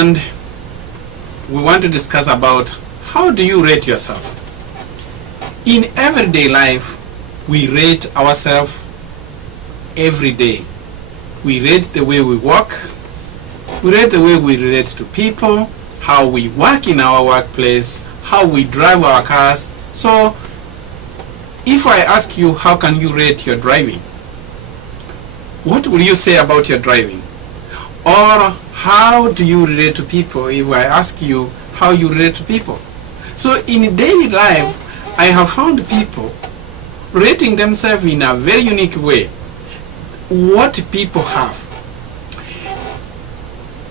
and we want to discuss about how do you rate yourself. In everyday life, we rate ourselves every day. We rate the way we walk, we rate the way we relate to people, how we work in our workplace, how we drive our cars. So if I ask you, how can you rate your driving? What will you say about your driving? Or how do you relate to people if I ask you how you relate to people? So in daily life, I have found people rating themselves in a very unique way. What people have.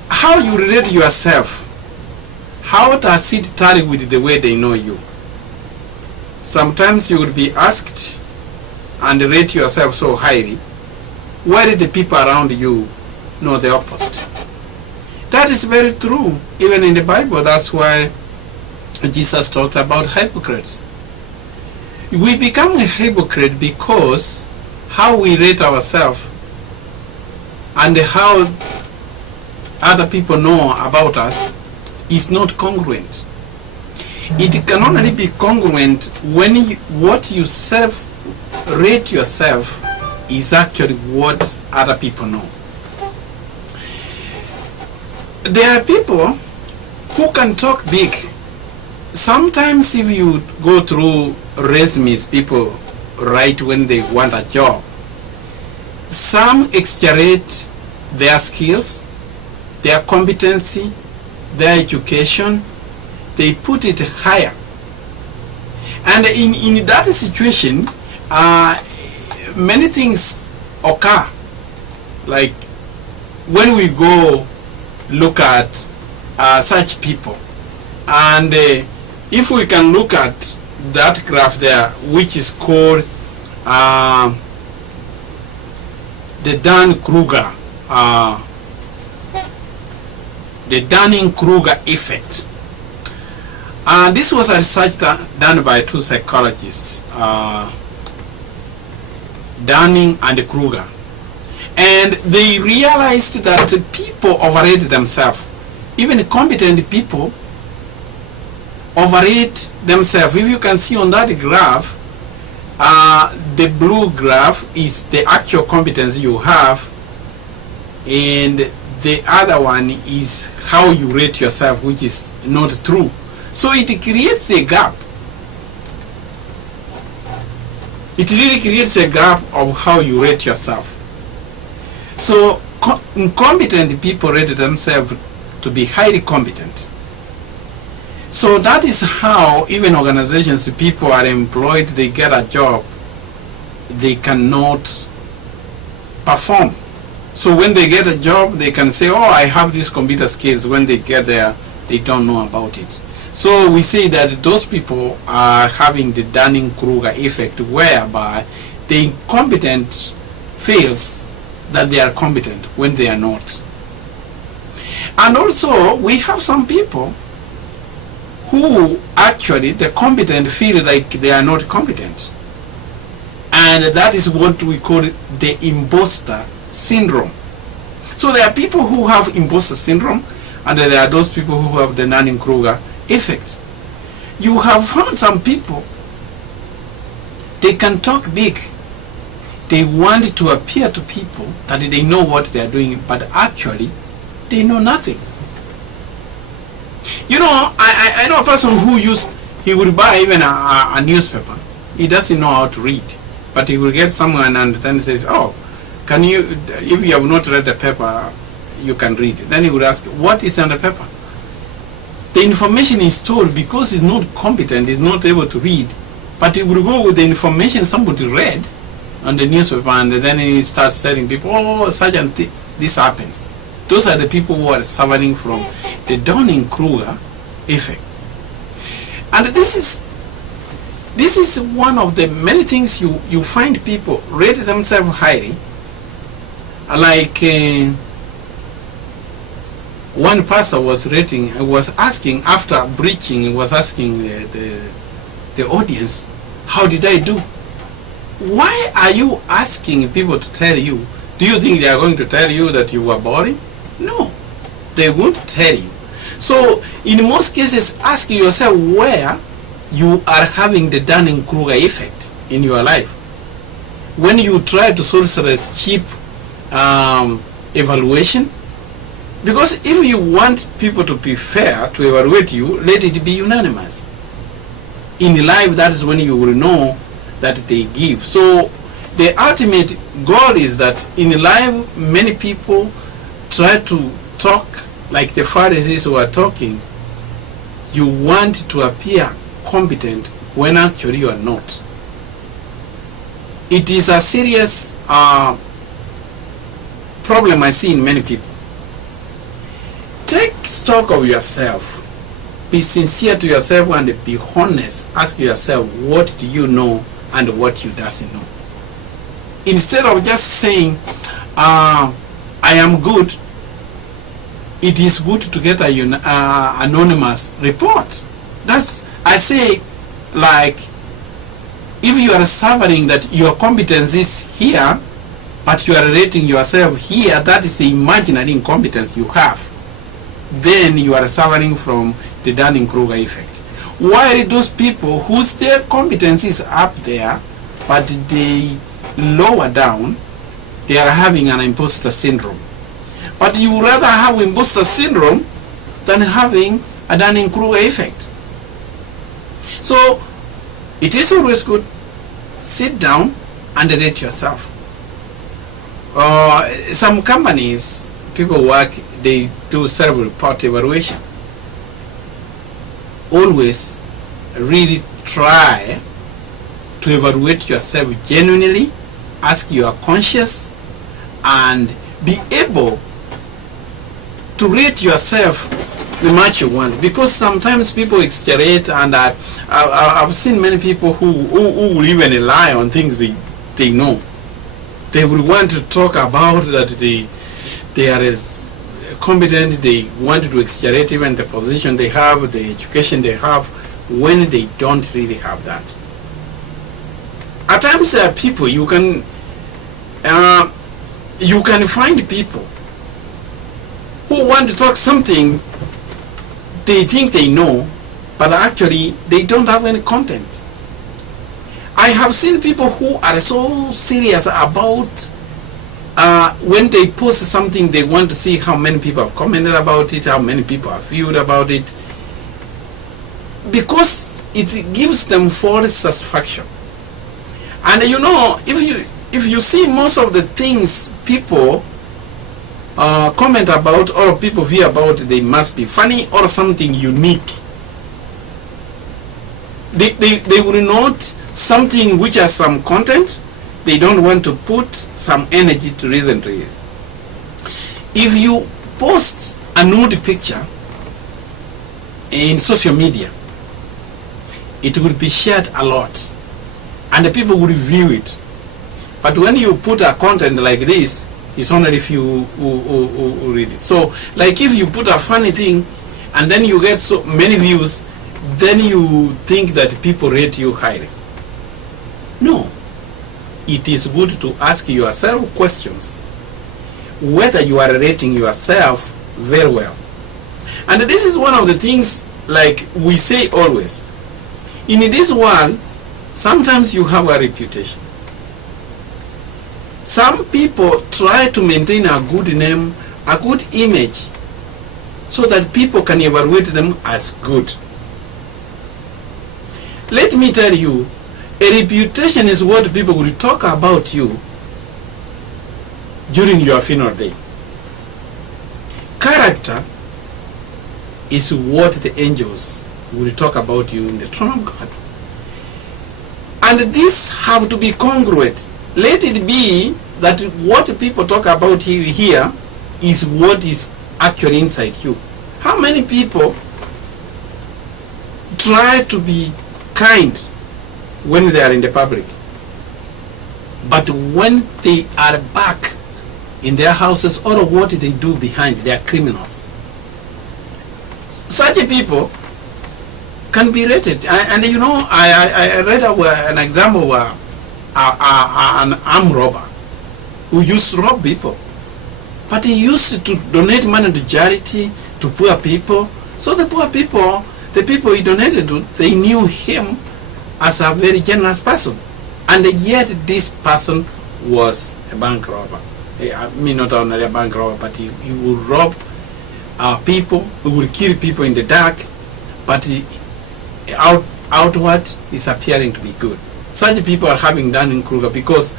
How you relate yourself, how does it tally with the way they know you? Sometimes you will be asked and rate yourself so highly, while the people around you know the opposite. That is very true. Even in the Bible, that's why Jesus talked about hypocrites. We become a hypocrite because how we rate ourselves and how other people know about us is not congruent. It can only be congruent when what you self-rate yourself is actually what other people know. There are people who can talk big. Sometimes if you go through resumes people write when they want a job, some exaggerate their skills, their competency, their education. They put it higher. And in that situation, many things occur. Like when we go look at such people, and if we can look at that graph there, which is called the Dunning-Kruger effect. This was a research done by two psychologists, Dunning and Kruger, and they realized that people overrate themselves. Even competent people overrate themselves. If you can see on that graph, the blue graph is the actual competence you have, and the other one is how you rate yourself, which is not true. So it creates a gap. It really creates a gap of how you rate yourself. So incompetent people rate themselves to be highly competent. So that is how even organizations, people are employed, they get a job, they cannot perform. So when they get a job, they can say, oh, I have these computer skills. When they get there, they don't know about it. So we say that those people are having the Dunning-Kruger effect, whereby the incompetent feels that they are competent when they are not. And also, we have some people who actually, the competent feel like they are not competent. And that is what we call the imposter syndrome. So there are people who have imposter syndrome, and there are those people who have the Dunning-Kruger effect. You have found some people, they can talk big. They want to appear to people that they know what they are doing, but actually they know nothing. You know, I know a person who he would buy even a newspaper. He doesn't know how to read, but he will get someone and then says, oh, can you, if you have not read the paper, you can read. Then he would ask, what is on the paper? The information is told because he's not competent, he's not able to read, but he will go with the information somebody read on the newspaper, and then he starts telling people, oh, Sergeant, this happens. Those are the people who are suffering from the Dunning-Kruger effect. And this is one of the many things you find people rate themselves highly. Like one pastor was asking after preaching, he was asking the audience, how did I do? Why are you asking people to tell you? Do you think they are going to tell you that you were boring? No, they won't tell you. So in most cases, ask yourself where you are having the Dunning-Kruger effect in your life. When you try to solve this cheap evaluation, because if you want people to be fair to evaluate you, let it be unanimous. In life, that is when you will know that they give. So the ultimate goal is that in life, many people try to talk like the Pharisees who are talking. You want to appear competent when actually you are not. It is a serious problem I see in many people. Take stock of yourself. Be sincere to yourself and be honest. Ask yourself, what do you know and what you doesn't know? Instead of just saying, I am good, it is good to get an anonymous report. That's, I say, like, if you are suffering that your competence is here, but you are rating yourself here, that is the imaginary incompetence you have, then you are suffering from the Dunning-Kruger effect. While those people whose their competence is up there, but they lower down, they are having an imposter syndrome. But you would rather have imposter syndrome than having a Dunning-Kruger effect. So it is always good, sit down and rate yourself. Some companies, people work, they do self-report evaluation. Always really try to evaluate yourself genuinely, ask your conscience, and be able to rate yourself the much you want. Because sometimes people exaggerate, and I've seen many people who will even lie on things they know. They will want to talk about that they are as competent, they want to exaggerate even the position they have, the education they have, when they don't really have that. At times there are people you can find people who want to talk something they think they know, but actually they don't have any content. I have seen people who are so serious about when they post something, they want to see how many people have commented about it, how many people have viewed about it, because it gives them false satisfaction. And you know, if you see most of the things people comment about or people view about, they must be funny or something unique. They will note something which has some content. They don't want to put some energy to listen to it. If you post a nude picture in social media, it will be shared a lot and the people will view it. But when you put a content like this, it's only if you who read it. So like if you put a funny thing and then you get so many views, then you think that people rate you highly. No. It is good to ask yourself questions whether you are rating yourself very well. And this is one of the things, like we say always, in this world sometimes you have a reputation. Some people try to maintain a good name, a good image, so that people can evaluate them as good. Let me tell you, a reputation is what people will talk about you during your funeral day. Character is what the angels will talk about you in the throne of God. And these have to be congruent. Let it be that what people talk about you here is what is actually inside you. How many people try to be kind when they are in the public, but when they are back in their houses, or what they do behind, they are criminals? Such people can be rated. And you know, I read an example where an armed robber who used to rob people, but he used to donate money to charity, to poor people, So the poor people, the people he donated to, they knew him as a very generous person. And yet this person was a bank robber. I mean, not only a bank robber, but he would rob people, he would kill people in the dark, but outward is appearing to be good. Such people are having Dunning-Kruger, because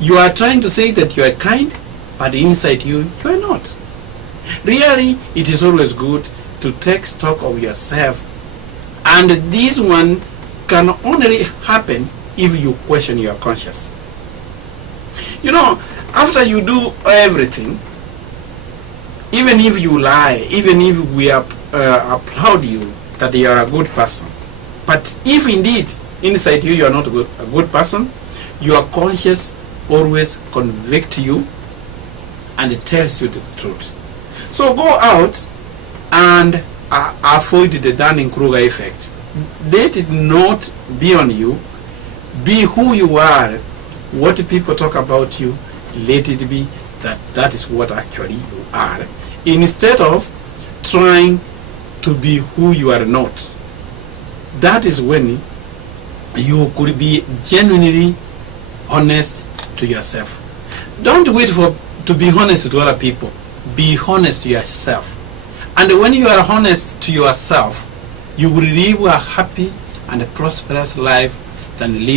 you are trying to say that you are kind, but inside you are not. Really, it is always good to take stock of yourself, and this one can only happen if you question your conscience. You know, after you do everything, even if you lie, even if we applaud you that you are a good person, but if indeed inside you are not a good person, your conscience always convicts you and it tells you the truth. So go out and avoid the Dunning-Kruger effect. Let it not be on you. Be who you are. What people talk about you, let it be that is what actually you are, instead of trying to be who you are not. That is when you could be genuinely honest to yourself. Don't wait to be honest to other people. Be honest to yourself. And when you are honest to yourself, you will live a happy and a prosperous life than live